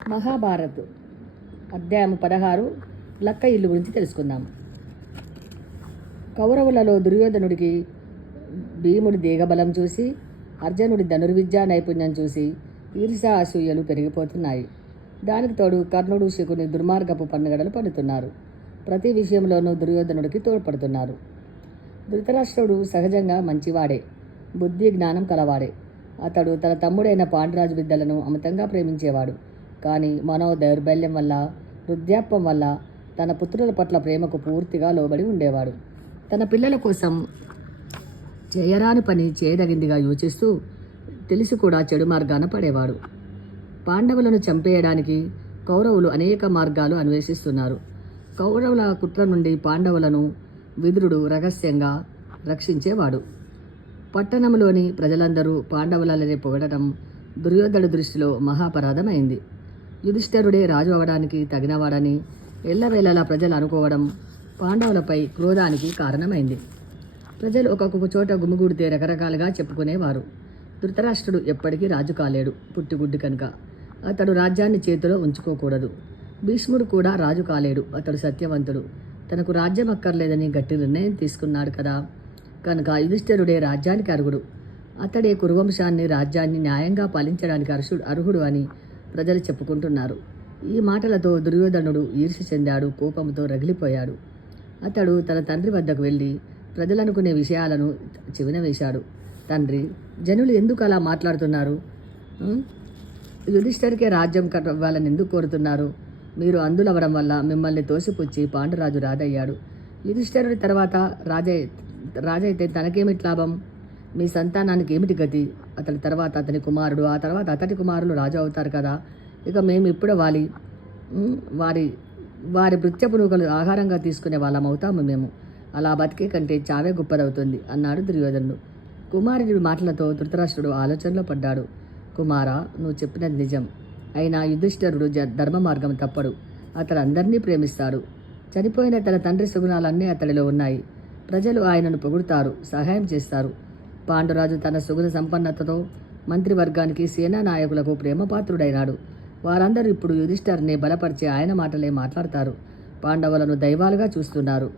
మహాభారత్ అధ్యాయం పదహారు లక్క ఇల్లు గురించి తెలుసుకుందాం కౌరవులలో దుర్యోధనుడికి భీముడి దేగబలం చూసి అర్జునుడి ధనుర్విద్యా నైపుణ్యం చూసి ఈర్షా అసూయలు పెరిగిపోతున్నాయి. దానికి తోడు కర్ణుడు శకుని దుర్మార్గపు పన్నుగడలు పడుతున్నారు ప్రతి విషయంలోనూ దుర్యోధనుడికి తోడ్పడుతున్నారు. ధృతరాష్ట్రుడు సహజంగా మంచివాడే బుద్ధి జ్ఞానం కలవాడే. అతడు తన తమ్ముడైన పాండురాజు బిడ్డలను అమితంగా ప్రేమించేవాడు. కానీ మనో దౌర్బల్యం వల్ల వృద్ధాప్యం వల్ల తన పుత్రుల పట్ల ప్రేమకు పూర్తిగా లోబడి ఉండేవాడు. తన పిల్లల కోసం చేయరాని పని చేయదగిందిగా యోచిస్తూ తెలిసి కూడా చెడు మార్గాన పడేవాడు. పాండవులను చంపేయడానికి కౌరవులు అనేక మార్గాలు అన్వేషిస్తున్నారు. కౌరవుల కుట్ర నుండి పాండవులను విదురుడు రహస్యంగా రక్షించేవాడు. పట్టణంలోని ప్రజలందరూ పాండవులనే పొగడటం దుర్యోధన దృష్టిలో మహాపరాధమైంది. యుధిష్ఠరుడే రాజు అవడానికి తగినవాడని ఎల్లవేళలా ప్రజలు అనుకోవడం పాండవులపై క్రోధానికి కారణమైంది. ప్రజలు ఒక్కొక్క చోట గుమిగూడితే రకరకాలుగా చెప్పుకునేవారు. ధృతరాష్ట్రుడు ఎప్పటికీ రాజు కాలేడు పుట్టిగుడ్డి కనుక. అతడు రాజ్యాన్ని చేతిలో ఉంచుకోకూడదు. భీష్ముడు కూడా రాజు కాలేడు అతడు సత్యవంతుడు. తనకు రాజ్యం అక్కర్లేదని గట్టి నిర్ణయం తీసుకున్నాడు కదా. కనుక యుధిష్ఠిరుడే రాజ్యానికి అర్హుడు. అతడే కురువంశాన్ని రాజ్యాన్ని న్యాయంగా పాలించడానికి అర్హుడు అర్హుడు అని ప్రజలు చెప్పుకుంటున్నారు. ఈ మాటలతో దుర్యోధనుడు ఈర్ష్య చెందాడు కోపంతో రగిలిపోయాడు. అతడు తన తండ్రి వద్దకు వెళ్ళి ప్రజలనుకునే విషయాలను చెవిన వేశాడు. తండ్రి జనులు ఎందుకు అలా మాట్లాడుతున్నారు? యుధిష్ఠరికే రాజ్యం కట్ట ఇవ్వాలని ఎందుకు కోరుతున్నారు? మీరు అందులవడం వల్ల మిమ్మల్ని తోసిపుచ్చి పాండురాజు రాజయ్యాడు. యుధిష్ఠరుడి తర్వాత రాజై రాజైతే తనకేమిటి లాభం? మీ సంతానానికి ఏమిటి గతి? అతని తర్వాత అతని కుమారుడు ఆ తర్వాత అతడి కుమారులు రాజు అవుతారు కదా. ఇక మేము ఇప్పుడు వాలి వారి వారి భృత్యపు నూకలు ఆహారంగా తీసుకునే వాళ్ళం అవుతాము మేము. అలా బతికే కంటే చావే గొప్పదవుతుంది అన్నాడు దుర్యోధనుడు. కుమారుడి మాటలతో ధృతరాష్ట్రుడు ఆలోచనలో పడ్డాడు. కుమారా నువ్వు చెప్పినది నిజం. అయినా యుధిష్ఠరుడు ధర్మ మార్గం తప్పడు. అతడు అందరినీ ప్రేమిస్తాడు. చనిపోయిన తన తండ్రి సుగుణాలన్నీ అతడిలో ఉన్నాయి. ప్రజలు ఆయనను పొగుడుతారు సహాయం చేస్తారు. పాండురాజు తన సుగుణ సంపన్నతతో మంత్రివర్గానికి సేనా నాయకులకు ప్రేమపాత్రుడైనాడు. వారందరూ ఇప్పుడు యుధిష్ఠర్ని బలపరిచే ఆయన మాటలే మాట్లాడతారు. పాండవులను దైవాలుగా చూస్తున్నారు.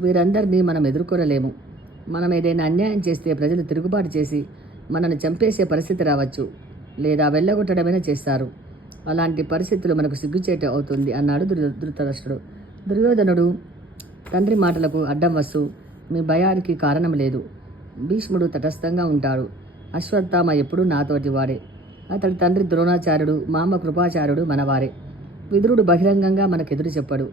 వీరందరినీ మనం ఎదుర్కొనలేము. మనం ఏదైనా అన్యాయం చేస్తే ప్రజలు తిరుగుబాటు చేసి మనను చంపేసే పరిస్థితి రావచ్చు. లేదా వెళ్ళగొట్టడమైనా చేస్తారు. అలాంటి పరిస్థితులు మనకు సిగ్గుచేట అవుతుంది అన్నాడు ధృ ధృతరాష్ట్రుడు దుర్యోధనుడు తండ్రి మాటలకు అడ్డం వస్తూ మీ భయానికి కారణం లేదు. భీష్ముడు తటస్థంగా ఉంటాడు. అశ్వత్థామ ఎప్పుడూ నాతోటి వాడే. అతడి తండ్రి ద్రోణాచార్యుడు మామ కృపాచార్యుడు మనవారే. విదురుడు బహిరంగంగా మనకెదురు చెప్పడు.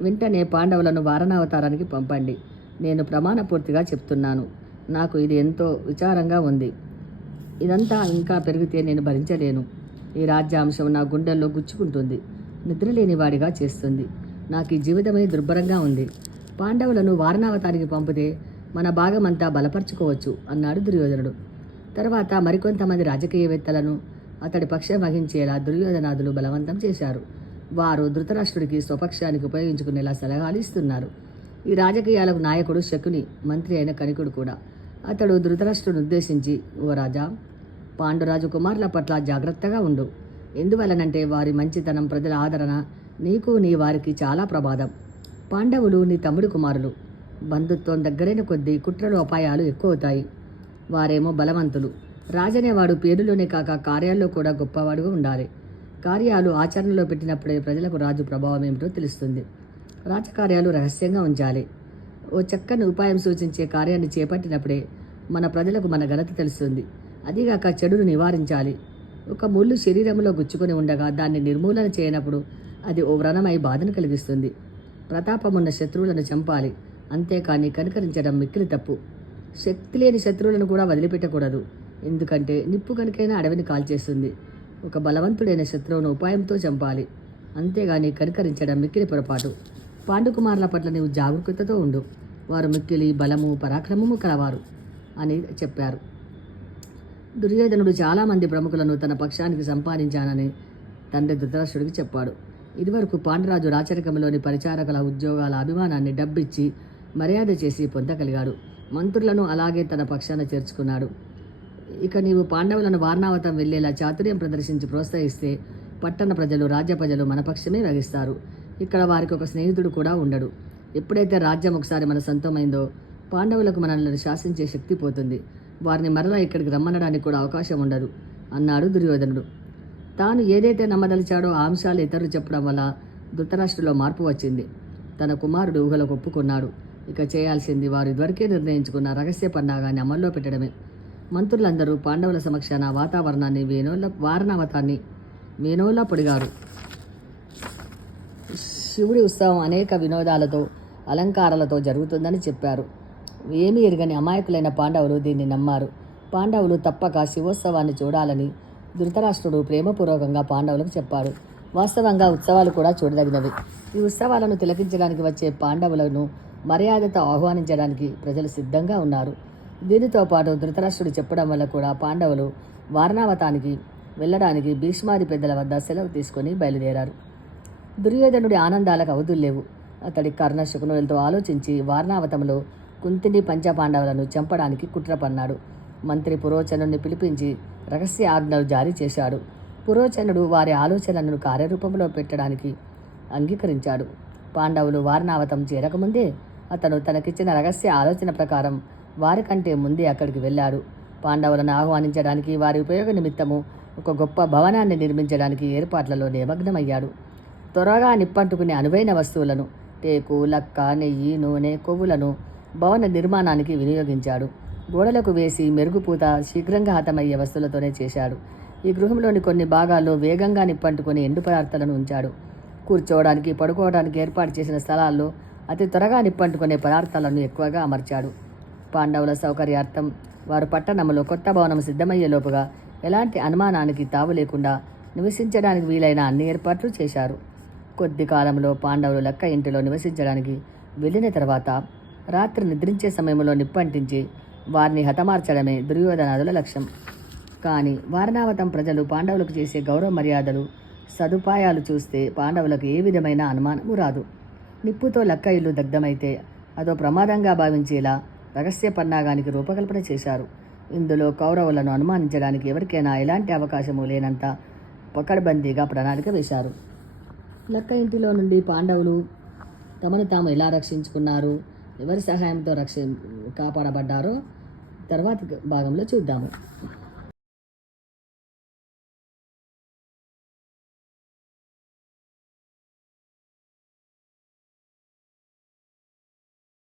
వెంటనే పాండవులను వారణావతారానికి పంపండి. నేను ప్రమాణపూర్తిగా చెప్తున్నాను. నాకు ఇది ఎంతో విచారంగా ఉంది. ఇదంతా ఇంకా పెరిగితే నేను భరించలేను. ఈ రాజ్యాంశం నా గుండెల్లో గుచ్చుకుంటుంది. నిద్రలేని వాడిగా చేస్తుంది. నాకు ఈ జీవితమే దుర్భరంగా ఉంది. పాండవులను వారణావతానికి పంపితే మన భాగమంతా బలపరుచుకోవచ్చు అన్నాడు దుర్యోధనుడు. తర్వాత మరికొంతమంది రాజకీయవేత్తలను అతడి పక్షం వహించేలా దుర్యోధనాదులు బలవంతం చేశారు. వారు ధృతరాష్ట్రుడికి స్వపక్షానికి ఉపయోగించుకునేలా సలహాలు ఇస్తున్నారు. ఈ రాజకీయాలకు నాయకుడు శకుని మంత్రి అయిన కనికుడు కూడా. అతడు ధృతరాష్ట్రుని ఉద్దేశించి ఓ రాజా పాండురాజు కుమారుల పట్ల జాగ్రత్తగా ఉండు. ఎందువలనంటే వారి మంచితనం ప్రజల ఆదరణ నీకు నీ వారికి చాలా ప్రమాదం. పాండవులు నీ తమ్ముడి కుమారులు. బంధుత్వం దగ్గరైన కొద్దీ కుట్రలు అపాయాలు ఎక్కువ అవుతాయి వారేమో బలవంతులు. రాజనేవాడు పేరులోనే కాక కార్యాల్లో కూడా గొప్పవాడుగా ఉండాలి. కార్యాలు ఆచరణలో పెట్టినప్పుడే ప్రజలకు రాజు ప్రభావం ఏమిటో తెలుస్తుంది. రాజకార్యాలు రహస్యంగా ఉంచాలి. ఓ చక్కని ఉపాయం సూచించే కార్యాన్ని చేపట్టినప్పుడే మన ప్రజలకు మన ఘనత తెలుస్తుంది. అదీగాక చెడును నివారించాలి. ఒక ముళ్ళు శరీరంలో గుచ్చుకొని ఉండగా దాన్ని నిర్మూలన చేయనప్పుడు అది ఓ వ్రణమై బాధను కలిగిస్తుంది. ప్రతాపమున్న శత్రువులను చంపాలి. అంతేకాని కనికరించడం మిక్కిలి తప్పు. శక్తి లేని శత్రువులను కూడా వదిలిపెట్టకూడదు. ఎందుకంటే నిప్పు కనుకైనా అడవిని కాల్చేస్తుంది. ఒక బలవంతుడైన శత్రువును ఉపాయంతో చంపాలి. అంతేగాని కనికరించడం మిక్కిలి పొరపాటు. పాండుకుమారుల పట్ల నీవు జాగరూకతతో ఉండు. వారు మిక్కిలి బలము పరాక్రమము కలవారు అని చెప్పారు. దుర్యోధనుడు చాలామంది ప్రముఖులను తన పక్షానికి సంపాదించానని తండ్రి ధృతరాష్ట్రుడికి చెప్పాడు. ఇదివరకు పాండురాజు రాచరికంలోని పరిచారకుల ఉద్యోగాల అభిమానాన్ని డబ్బిచ్చి మర్యాద చేసి పొందగలిగాడు. మంత్రులను అలాగే తన పక్షాన చేర్చుకున్నాడు. ఇక నీవు పాండవులను వారణావతం వెళ్ళేలా చాతుర్యం ప్రదర్శించి ప్రోత్సహిస్తే పట్టణ ప్రజలు రాజ్య ప్రజలు మన పక్షమే వహిస్తారు. ఇక్కడ వారికి ఒక స్నేహితుడు కూడా ఉండడు. ఎప్పుడైతే రాజ్యం ఒకసారి మన సొంతమైందో పాండవులకు మనల్ని శాసించే శక్తి పోతుంది. వారిని మరలా ఇక్కడికి రమ్మనడానికి కూడా అవకాశం ఉండదు అన్నాడు దుర్యోధనుడు. తాను ఏదైతే నమ్మదలిచాడో ఆ అంశాలు ఇతరులు చెప్పడం వల్ల ధృతరాష్ట్రులో మార్పు వచ్చింది. తన కుమారుడు ఊహలకు ఒప్పుకున్నాడు. ఇక చేయాల్సింది వారు ఇదివరకే నిర్ణయించుకున్న రహస్య పన్నాగాన్ని అమల్లో పెట్టడమే. మంత్రులందరూ పాండవుల సమక్షాన వాతావరణాన్ని వేణోళ్ళ వారణావతాన్ని వేణోళ్ళ పొడిగారు. శివుడి ఉత్సవం అనేక వినోదాలతో అలంకారాలతో జరుగుతుందని చెప్పారు. ఏమీ ఎరగని అమాయకులైన పాండవులు దీన్ని నమ్మారు. పాండవులు తప్పక శివోత్సవాన్ని చూడాలని ధృతరాష్ట్రుడు ప్రేమపూర్వకంగా పాండవులకు చెప్పారు. వాస్తవంగా ఉత్సవాలు కూడా చూడదగినవి. ఈ ఉత్సవాలను తిలకించడానికి వచ్చే పాండవులను మర్యాదతో ఆహ్వానించడానికి ప్రజలు సిద్ధంగా ఉన్నారు. దీనితో పాటు ధృతరాష్ట్రుడు చెప్పడం వల్ల కూడా పాండవులు వారణావతానికి వెళ్ళడానికి భీష్మాది పెద్దల వద్ద సెలవు తీసుకొని బయలుదేరారు. దుర్యోధనుడి ఆనందాలకు అవధులు లేవు. అతడి కర్ణ శకునులతో ఆలోచించి వారణావతంలో కుంతిని పంచపాండవులను చంపడానికి కుట్ర పన్నాడు. మంత్రి పురోచనుడిని పిలిపించి రహస్య ఆజ్ఞలు జారీ చేశాడు. పురోచనుడు వారి ఆలోచనలను కార్యరూపంలో పెట్టడానికి అంగీకరించాడు. పాండవులు వారణావతం చేరకముందే అతను తనకిచ్చిన రహస్య ఆలోచన ప్రకారం వారికంటే ముందే అక్కడికి వెళ్ళాడు. పాండవులను ఆహ్వానించడానికి వారి ఉపయోగ నిమిత్తము ఒక గొప్ప భవనాన్ని నిర్మించడానికి ఏర్పాట్లలో నిమగ్నమయ్యాడు త్వరగా నిప్పంటుకునే అనువైన వస్తువులను టేకు లక్క నెయ్యి నూనె కొవ్వులను భవన నిర్మాణానికి వినియోగించాడు. గోడలకు వేసి మెరుగుపూత శీఘ్రంగా హతమయ్యే వస్తువులతోనే చేశాడు. ఈ గృహంలోని కొన్ని భాగాల్లో వేగంగా నిప్పంటుకుని ఎండు పదార్థాలను ఉంచాడు. కూర్చోవడానికి పడుకోవడానికి ఏర్పాటు చేసిన స్థలాల్లో అతి త్వరగా నిప్పంటుకునే పదార్థాలను ఎక్కువగా అమర్చాడు. పాండవుల సౌకర్యార్థం వారు పట్టణంలో కొత్త భవనం సిద్ధమయ్యే లోపుగా ఎలాంటి అనుమానానికి తావు లేకుండా నివసించడానికి వీలైన అన్ని ఏర్పాట్లు చేశారు. కొద్ది కాలంలో పాండవులు లెక్క ఇంటిలో నివసించడానికి వెళ్ళిన తర్వాత రాత్రి నిద్రించే సమయంలో నిప్పంటించి వారిని హతమార్చడమే దుర్యోధనాదుల లక్ష్యం. కానీ వారణావతం ప్రజలు పాండవులకు చేసే గౌరవ మర్యాదలు సదుపాయాలు చూస్తే పాండవులకు ఏ విధమైన అనుమానము రాదు. నిప్పుతో లక్క ఇల్లు దగ్ధమైతే అదో ప్రమాదంగా భావించేలా రహస్య పన్నాగానికి రూపకల్పన చేశారు. ఇందులో కౌరవులను అనుమానించడానికి ఎవరికైనా ఎలాంటి అవకాశము లేనంత పకడ్బందీగా ప్రణాళిక వేశారు. లక్క ఇంటిలో నుండి పాండవులు తమను తాము ఎలా రక్షించుకున్నారు ఎవరి సహాయంతో రక్ష కాపాడబడ్డారో తర్వాత భాగంలో చూద్దాము.